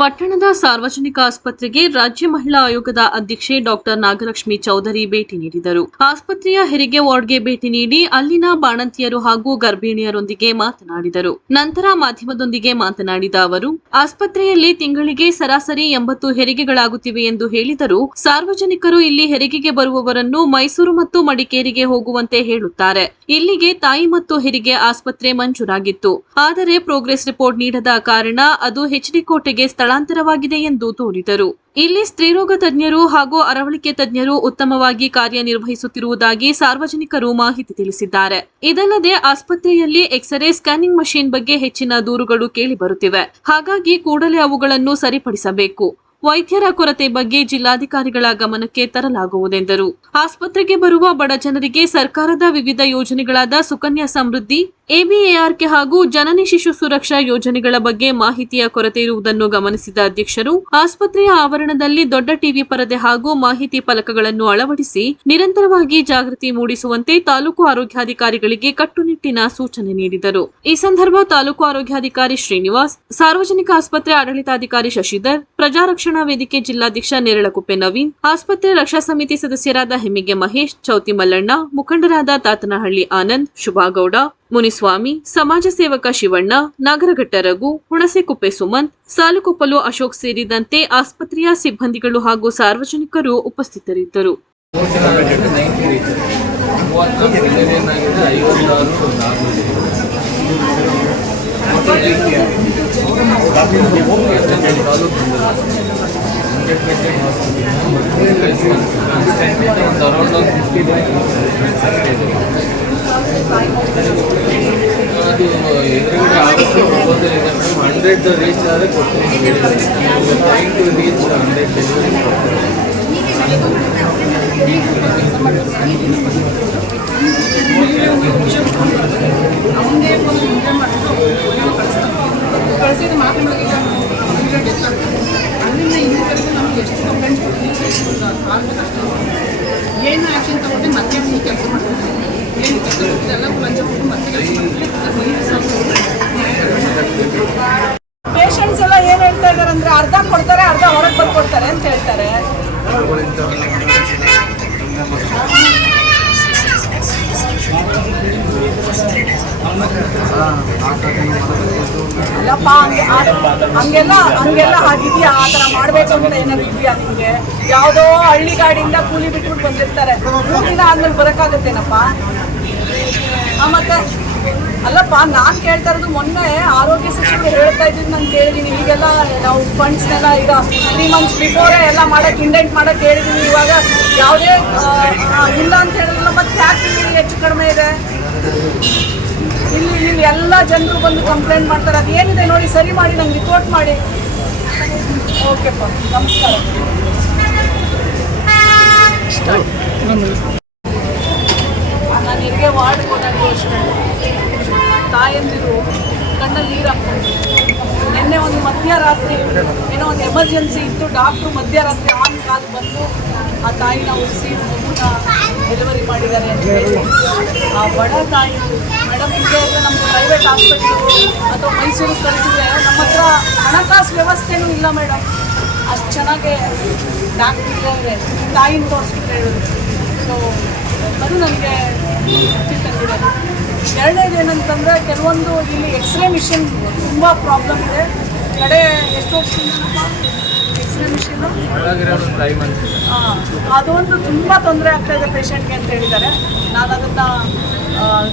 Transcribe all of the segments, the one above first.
ಪಟ್ಟಣದ ಸಾರ್ವಜನಿಕ ಆಸ್ಪತ್ರೆಗೆ ರಾಜ್ಯ ಮಹಿಳಾ ಆಯೋಗದ ಅಧ್ಯಕ್ಷೆ ಡಾಕ್ಟರ್ ನಾಗಲಕ್ಷ್ಮಿ ಚೌಧರಿ ಭೇಟಿ ನೀಡಿದರು. ಆಸ್ಪತ್ರೆಯ ಹೆರಿಗೆ ವಾರ್ಡ್ಗೆ ಭೇಟಿ ನೀಡಿ ಅಲ್ಲಿನ ಬಾಣಂತಿಯರು ಹಾಗೂ ಗರ್ಭಿಣಿಯರೊಂದಿಗೆ ಮಾತನಾಡಿದರು. ನಂತರ ಮಾಧ್ಯಮದೊಂದಿಗೆ ಮಾತನಾಡಿದ ಅವರು, ಆಸ್ಪತ್ರೆಯಲ್ಲಿ ತಿಂಗಳಿಗೆ ಸರಾಸರಿ 80 ಹೆರಿಗೆಗಳಾಗುತ್ತಿವೆ ಎಂದು ಹೇಳಿದರು. ಸಾರ್ವಜನಿಕರು ಇಲ್ಲಿ ಹೆರಿಗೆಗೆ ಬರುವವರನ್ನು ಮೈಸೂರು ಮತ್ತು ಮಡಿಕೇರಿಗೆ ಹೋಗುವಂತೆ ಹೇಳುತ್ತಾರೆ. ಇಲ್ಲಿಗೆ ತಾಯಿ ಮತ್ತು ಹೆರಿಗೆ ಆಸ್ಪತ್ರೆ ಮಂಜೂರಾಗಿತ್ತು. ಆದರೆ ಪ್ರೋಗ್ರೆಸ್ ರಿಪೋರ್ಟ್ ನೀಡದ ಕಾರಣ ಅದು ಎಚ್ಡಿ ಕೋಟೆಗೆ ಸ್ಥಳಾಂತರವಾಗಿದೆ ಎಂದು ತೋರಿದರು. ಇಲ್ಲಿ ಸ್ತ್ರೀರೋಗ ತಜ್ಞರು ಹಾಗೂ ಅರವಳಿಕೆ ತಜ್ಞರು ಉತ್ತಮವಾಗಿ ಕಾರ್ಯನಿರ್ವಹಿಸುತ್ತಿರುವುದಾಗಿ ಸಾರ್ವಜನಿಕರು ಮಾಹಿತಿ ತಿಳಿಸಿದ್ದಾರೆ. ಇದಲ್ಲದೆ ಆಸ್ಪತ್ರೆಯಲ್ಲಿ ಎಕ್ಸ್ರೇ ಸ್ಕ್ಯಾನಿಂಗ್ ಮಷೀನ್ ಬಗ್ಗೆ ಹೆಚ್ಚಿನ ದೂರುಗಳು ಕೇಳಿಬರುತ್ತಿವೆ. ಹಾಗಾಗಿ ಕೂಡಲೇ ಅವುಗಳನ್ನು ಸರಿಪಡಿಸಬೇಕು. ವೈದ್ಯರ ಕೊರತೆ ಬಗ್ಗೆ ಜಿಲ್ಲಾಧಿಕಾರಿಗಳ ಗಮನಕ್ಕೆ ತರಲಾಗುವುದೆಂದರು. ಆಸ್ಪತ್ರೆಗೆ ಬರುವ ಬಡ ಜನರಿಗೆ ಸರ್ಕಾರದ ವಿವಿಧ ಯೋಜನೆಗಳಾದ ಸುಕನ್ಯಾ ಸಮೃದ್ಧಿ, ಎಬಿಎಆರ್ಕೆ ಹಾಗೂ ಜನನಿ ಶಿಶು ಸುರಕ್ಷಾ ಯೋಜನೆಗಳ ಬಗ್ಗೆ ಮಾಹಿತಿಯ ಕೊರತೆ ಇರುವುದನ್ನು ಗಮನಿಸಿದ ಅಧ್ಯಕ್ಷರು ಆಸ್ಪತ್ರೆಯ ಆವರಣದಲ್ಲಿ ದೊಡ್ಡ ಟಿವಿ ಪರದೆ ಹಾಗೂ ಮಾಹಿತಿ ಫಲಕಗಳನ್ನು ಅಳವಡಿಸಿ ನಿರಂತರವಾಗಿ ಜಾಗೃತಿ ಮೂಡಿಸುವಂತೆ ತಾಲೂಕು ಆರೋಗ್ಯಾಧಿಕಾರಿಗಳಿಗೆ ಕಟ್ಟುನಿಟ್ಟಿನ ಸೂಚನೆ ನೀಡಿದರು. ಈ ಸಂದರ್ಭ ತಾಲೂಕು ಆರೋಗ್ಯಾಧಿಕಾರಿ ಶ್ರೀನಿವಾಸ್, ಸಾರ್ವಜನಿಕ ಆಸ್ಪತ್ರೆ ಆಡಳಿತಾಧಿಕಾರಿ ಶಶಿಧರ್, ಪ್ರಜಾರಕ್ಷಣಾ ವೇದಿಕೆ ಜಿಲ್ಲಾಧ್ಯಕ್ಷ ನೇರಳಕುಪ್ಪೆ ನವೀನ್, ಆಸ್ಪತ್ರೆ ರಕ್ಷಾ ಸಮಿತಿ ಸದಸ್ಯರಾದ ಹೆಮ್ಮಿಗೆ ಮಹೇಶ್, ಚೌತಿ ಮಲ್ಲಣ್ಣ, ಮುಖಂಡರಾದ ತಾತನಹಳ್ಳಿ ಆನಂದ್, ಶುಭಾಗೌಡ, ಮುನಿಸ್ವಾಮಿ, ಸಮಾಜ ಸೇವಕ ಶಿವಣ್ಣ, ನಾಗರಘಟ್ಟ ರಘು, ಹುಣಸೆಕುಪ್ಪೆ ಸುಮಂತ್, ಸಾಲುಕೊಪ್ಪಲು ಅಶೋಕ್ ಸೇರಿದಂತೆ ಆಸ್ಪತ್ರೆಯ ಸಿಬ್ಬಂದಿಗಳು ಹಾಗೂ ಸಾರ್ವಜನಿಕರು ಉಪಸ್ಥಿತರಿದ್ದರು. ಅದು ಎದುರುಗಡೆ ಆಗುತ್ತೆ 100 ರೀಚ್ ಆದರೆ ಕೊಡ್ತೀನಿ. ಟ್ರೈನ್ ಟು ರೀಚ್ 100 ಡೆಲಿವರಿ ಕಳಿಸಿದ ಮಾತುಗಳಿಗೆ ಅಲ್ಲಿಂದ ಇನ್ನೂವರೆಗೂ ನಮಗೆ ಎಷ್ಟು ಕಂಪ್ಲೇಂಟ್ಸ್ ಏನು ಆ್ಯಕ್ಷನ್ ತಗೊಂಡು ಮತ್ತೆ ಕೆಲಸ ಮಾಡ್ತಾರೆ. ಏನು ಎಲ್ಲಕ್ಕೂ ಲಂಚ ಕೊಟ್ಟು ಮತ್ತೆ ಪೇಷಂಟ್ಸ್ ಎಲ್ಲ ಏನು ಹೇಳ್ತಾ ಇದ್ದಾರೆ ಅಂದರೆ ಅರ್ಧ ಕೊಡ್ತಾರೆ, ಅರ್ಧ ಹೊರಗೆ ಬಂದು ಕೊಡ್ತಾರೆ ಅಂತ ಹೇಳ್ತಾರೆ. ಅಲ್ಲಪ್ಪ, ಹಂಗೆಲ್ಲ ಆಗಿದೆಯಾ? ಆ ಥರ ಮಾಡಬೇಕು ಅಂತ ಏನಾದ್ರು ಇದೆಯಾ ನಿಮಗೆ? ಯಾವುದೋ ಹಳ್ಳಿ ಗಾಡಿಯಿಂದ ಕೂಲಿ ಬಿಟ್ಬಿಟ್ಟು ಬಂದಿರ್ತಾರೆ, 3 ದಿನ ಆದ್ಮೇಲೆ ಬರೋಕ್ಕಾಗತ್ತೇನಪ್ಪ? ಮತ್ತೆ ಅಲ್ಲಪ್ಪ, ನಾನು ಕೇಳ್ತಾ ಇರೋದು ಮೊನ್ನೆ ಆರೋಗ್ಯ ಸಚಿವರು ಹೇಳ್ತಾ ಇದ್ದೀನಿ, ನಾನು ಕೇಳಿದ್ದೀನಿ. ಈಗೆಲ್ಲ ನಾವು ಫಂಡ್ಸ್ನೆಲ್ಲ ಈಗ 3 ಮಂತ್ಸ್ ಬಿಫೋರೇ ಎಲ್ಲ ಮಾಡೋಕ್ಕೆ ಇಂಡೆಂಟ್ ಮಾಡೋಕ್ಕೆ ಹೇಳಿದ್ದೀನಿ. ಇವಾಗ ಯಾವುದೇ ಇಲ್ಲ ಅಂತ ಹೇಳಿದ್ರಲ್ಲ, ಮತ್ತೆ ಯಾಕೆ ಹೆಚ್ಚು ಕಡಿಮೆ ಇದೆ? ಇಲ್ಲಿ ಎಲ್ಲ ಜನರು ಬಂದು ಕಂಪ್ಲೇಂಟ್ ಮಾಡ್ತಾರೆ. ಅದು ಏನಿದೆ ನೋಡಿ, ಸರಿ ಮಾಡಿ ನಂಗೆ ರಿಪೋರ್ಟ್ ಮಾಡಿ. ಓಕೆಪ್ಪ, ನಮಸ್ಕಾರ. ನಾನು ಹೆರಿಗೆ ವಾರ್ಡ್ ಹೋದಾಗೂ ಅಷ್ಟೇ ತಾಯಂದಿರು ಕಣ್ಣಲ್ಲಿ ನೀರು ಹಾಕ್ಕೊಂಡು, ನಿನ್ನೆ ಒಂದು ಮಧ್ಯರಾತ್ರಿ ಏನೋ ಒಂದು ಎಮರ್ಜೆನ್ಸಿ ಇತ್ತು, ಡಾಕ್ಟ್ರು ಮಧ್ಯರಾತ್ರಿ ಆನ್ ಕಾಲ್ ಬಂದು ಆ ತಾಯಿನ ಉಳಿಸಿ ಮಗುನ ಡೆಲಿವರಿ ಮಾಡಿದ್ದಾರೆ ಅಂತ ಹೇಳಿ ಆ ಬಡ ತಾಯಿ, ಮೇಡಮ್ ಹಿಂಗೆ ಇದ್ದರೆ ನಮ್ಮದು ಪ್ರೈವೇಟ್ ಹಾಸ್ಪಿಟ್ಲು ಅಥವಾ ಮೈಸೂರಿಗೆ ಕಳಿಸಿದ್ರೆ ನಮ್ಮ ಹತ್ರ ಹಣಕಾಸು ವ್ಯವಸ್ಥೆನೂ ಇಲ್ಲ ಮೇಡಮ್. ಅಷ್ಟು ಚೆನ್ನಾಗೆ ಡಾಕ್ಟ್ರ್ ಇದ್ದಾರೆ, ತಾಯಿನ ತೋರಿಸ್ಬಿಟ್ಟು ಹೇಳೋದು. ಸೊ ಅದು ನನಗೆ ತಂದಿದೆ. ಎರಡನೇದು ಏನಂತಂದರೆ, ಕೆಲವೊಂದು ಇಲ್ಲಿ ಎಕ್ಸ್ರೇ ಮಿಷಿನ್ ತುಂಬ ಪ್ರಾಬ್ಲಮ್ ಇದೆ. ಕಡೆ ಎಷ್ಟು ಎಕ್ಸ್ರೇ ಮಿಷಿನ್ನು ಅದೊಂದು ತುಂಬ ತೊಂದರೆ ಆಗ್ತಾಯಿದೆ ಪೇಷಂಟ್ಗೆ ಅಂತ ಹೇಳಿದ್ದಾರೆ. ನಾನು ಅದನ್ನು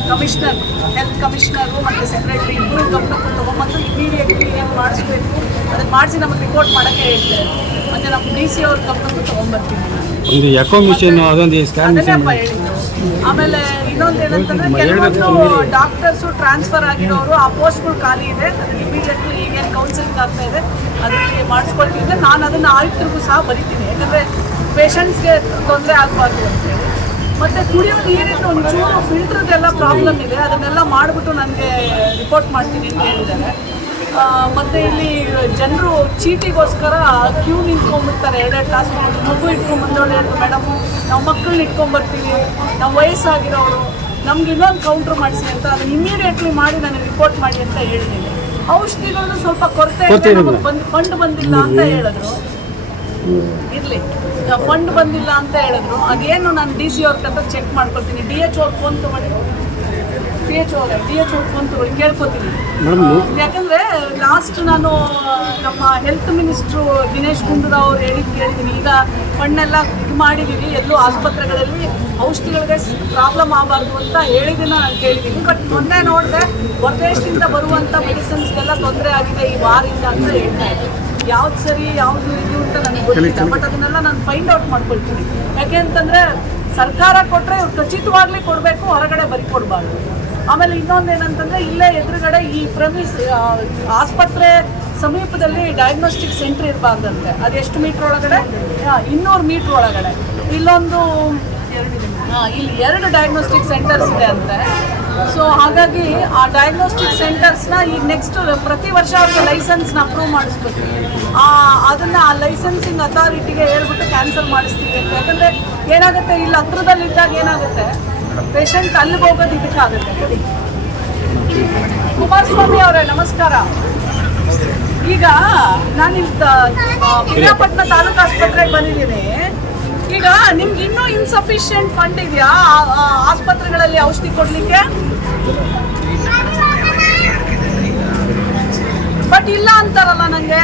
ಕಮಿಷನರ್, ಹೆಲ್ತ್ ಕಮಿಷನರು ಮತ್ತು ಸೆಕ್ರೆಟ್ರಿ ಇಬ್ಬರು ಗಮನಕ್ಕೆ ತೊಗೊಂಬಂದು ಇಮಿಡಿಯೇಟ್ಲಿ ಏನು ಮಾಡಿಸ್ಬೇಕು ಅದನ್ನು ಮಾಡಿಸಿ ನಮಗೆ ರಿಪೋರ್ಟ್ ಮಾಡೋಕ್ಕೆ ಹೇಳ್ತಾರೆ. ಮತ್ತು ನಮ್ಮ DC ಅವ್ರ ಗಮನಕ್ಕೂ ತೊಗೊಂಬರ್ತೀನಿ. ಅದನ್ನೇಪ್ಪ ಹೇಳಿದ್ದು. ಆಮೇಲೆ ಇನ್ನೊಂದು ಏನಂತಂದರೆ, ಕೆಲವೊಂದು ಡಾಕ್ಟರ್ಸು ಟ್ರಾನ್ಸ್ಫರ್ ಆಗಿರೋರು ಆ ಪೋಸ್ಟ್ಗಳು ಖಾಲಿ ಇದೆ, ಅದನ್ನು ಇಮಿಡಿಯೇಟ್ಲಿ ಈಗೇನು ಕೌನ್ಸಿಲಿಂಗ್ ಆಗ್ತಾ ಇದೆ ಅದಕ್ಕೆ ಮಾಡಿಸ್ಕೊಳ್ತಿದ್ದೆ. ನಾನು ಅದನ್ನು ಆಯುಕ್ತರಿಗೂ ಸಹ ಬರಿತೀನಿ, ಯಾಕಂದರೆ ಪೇಷಂಟ್ಸ್ಗೆ ತೊಂದರೆ ಆಗಬಾರ್ದು ಅಂತೇಳಿ. ಮತ್ತು ಕುಡಿಯೋ ನೀರಿನ ಒಂಚೂರು ಫಿಲ್ಟ್ರದೆಲ್ಲ ಪ್ರಾಬ್ಲಮ್ ಇದೆ, ಅದನ್ನೆಲ್ಲ ಮಾಡಿಬಿಟ್ಟು ನನಗೆ ರಿಪೋರ್ಟ್ ಮಾಡ್ತೀನಿ ಅಂತ ಹೇಳಿದ್ದಾರೆ. ಮತ್ತು ಇಲ್ಲಿ ಜನರು ಚೀಟಿಗೋಸ್ಕರ ಕ್ಯೂ ನಿಂತ್ಕೊಂಡ್ಬಿಡ್ತಾರೆ 2-2 ತಾಸು. ಮಗು ಇಟ್ಕೊಂಡ್ಬಂದವಳು ಹೇಳಿದ್ರು, ಮೇಡಮು ನಾವು ಮಕ್ಕಳನ್ನ ಇಟ್ಕೊಂಡ್ಬರ್ತೀವಿ, ನಾವು ವಯಸ್ಸಾಗಿರೋರು, ನಮ್ಗೆ ಇನ್ನೊಂದು ಕೌಂಟ್ರ್ ಮಾಡಿಸಿ ಅಂತ. ಅದನ್ನು ಇಮಿಡಿಯೇಟ್ಲಿ ಮಾಡಿ ನನಗೆ ರಿಪೋರ್ಟ್ ಮಾಡಿ ಅಂತ ಹೇಳಿದ್ದೀನಿ. ಔಷಧಿಗಳು ಸ್ವಲ್ಪ ಕೊರತೆ ಇದೆ, ನಮಗೆ ಫಂಡ್ ಬಂದಿಲ್ಲ ಅಂತ ಹೇಳಿದ್ರು. ಇರ್ಲಿ, ಫಂಡ್ ಬಂದಿಲ್ಲ ಅಂತ ಹೇಳಿದ್ರು. ಅದೇನು ನಾನು DC ಅವ್ರ ಹತ್ರ ಚೆಕ್ ಮಾಡ್ಕೊಳ್ತೀನಿ. DH ಅವ್ರ ಫೋನ್ ತಗೊಳ್ಳಿ, DH ಅವ್ರ ಫೋನ್ ತಗೊಳ್ಳಿ, ಕೇಳ್ಕೊತೀನಿ. ಯಾಕಂದ್ರೆ ಲಾಸ್ಟ್ ನಾನು ನಮ್ಮ ಹೆಲ್ತ್ ಮಿನಿಸ್ಟ್ರು ದಿನೇಶ್ ಗುಂಡೂರಾವ್ ಅವ್ರು ಕೇಳಿದ್ದೀನಿ. ಈಗ ಫಂಡ್ನೆಲ್ಲ ಇದು ಮಾಡಿದ್ದೀವಿ, ಎಲ್ಲೂ ಆಸ್ಪತ್ರೆಗಳಲ್ಲಿ ಔಷಧಿಗಳಿಗೆ ಪ್ರಾಬ್ಲಮ್ ಆಗಬಾರ್ದು ಅಂತ ಹೇಳಿದ್ದೀನಿ, ನಾನು ಕೇಳಿದ್ದೀನಿ. ಬಟ್ ಮೊನ್ನೆ ನೋಡಿದೆ ಹೊರದೇಶದಿಂದ ಬರುವಂಥ ಮೆಡಿಸಿನ್ಸ್ಗೆಲ್ಲ ತೊಂದರೆ ಆಗಿದೆ ಈ ವಾರಿಂದ ಅಂತ ಹೇಳ್ತಾ ಇದ್ದೆ. ಯಾವ್ದು ಸರಿ ಯಾವುದು ಇದು ಅಂತ ನನಗೆ ಗೊತ್ತಿಲ್ಲ. ಬಟ್ ಅದನ್ನೆಲ್ಲ ನಾನು ಫೈಂಡ್ ಔಟ್ ಮಾಡ್ಕೊಳ್ತೀನಿ. ಯಾಕೆ ಅಂತಂದರೆ ಸರ್ಕಾರ ಕೊಟ್ಟರೆ ಖಚಿತವಾಗ್ಲಿ ಕೊಡಬೇಕು, ಹೊರಗಡೆ ಬರೀ ಕೊಡಬಾರ್ದು. ಆಮೇಲೆ ಇನ್ನೊಂದು ಏನಂತಂದರೆ, ಇಲ್ಲೇ ಎದುರುಗಡೆ ಈ ಆಸ್ಪತ್ರೆ ಸಮೀಪದಲ್ಲಿ ಡಯಾಗ್ನೋಸ್ಟಿಕ್ ಸೆಂಟರ್ ಇರಬಾರ್ದಂತೆ. ಅದು ಎಷ್ಟು ಮೀಟ್ರ್ ಒಳಗಡೆ? 200 ಮೀಟ್ರ್ ಒಳಗಡೆ. ಇಲ್ಲೊಂದು ಇಲ್ಲಿ 2 ಡಯಾಗ್ನೋಸ್ಟಿಕ್ ಸೆಂಟರ್ಸ್ ಇದೆ ಅಂತೆ. ಸೊ ಹಾಗಾಗಿ ಆ ಡಯಾಗ್ನೋಸ್ಟಿಕ್ ಸೆಂಟರ್ಸ್ನ ಈಗ ನೆಕ್ಸ್ಟ್ ಪ್ರತಿ ವರ್ಷ ಅವ್ರಿಗೆ ಲೈಸೆನ್ಸ್ನ ಅಪ್ರೂವ್ ಮಾಡಿಸ್ಬೇಕು. ಅದನ್ನು ಆ ಲೈಸೆನ್ಸಿಂಗ್ ಅಥಾರಿಟಿಗೆ ಹೇಳ್ಬಿಟ್ಟು ಕ್ಯಾನ್ಸಲ್ ಮಾಡಿಸ್ತೀವಿ ಅಂತ. ಯಾಕಂದರೆ ಏನಾಗುತ್ತೆ, ಇಲ್ಲಿ ಹತ್ರದಲ್ಲಿದ್ದಾಗ ಏನಾಗುತ್ತೆ, ಪೇಷಂಟ್ ಅಲ್ಲಿಗೆ ಹೋಗೋದು ಇದಕ್ಕಾಗುತ್ತೆ. ಕುಮಾರಸ್ವಾಮಿ ಅವರೇ ನಮಸ್ಕಾರ. ಈಗ ನಾನು ಪಿರಿಯಾಪಟ್ಟಣ ತಾಲೂಕು ಆಸ್ಪತ್ರೆಗೆ ಬಂದಿದ್ದೀನಿ. ಈಗ ನಿಮ್ಗೆ ಇನ್ನೂ ಇನ್ಸಫಿಷಿಯೆಂಟ್ ಫಂಡ್ ಇದೆಯಾ ಆಸ್ಪತ್ರೆಗಳಲ್ಲಿ ಔಷಧಿ ಕೊಡ್ಲಿಕ್ಕೆ? ಬಟ್ ಇಲ್ಲ ಅಂತಾರಲ್ಲ ನನಗೆ.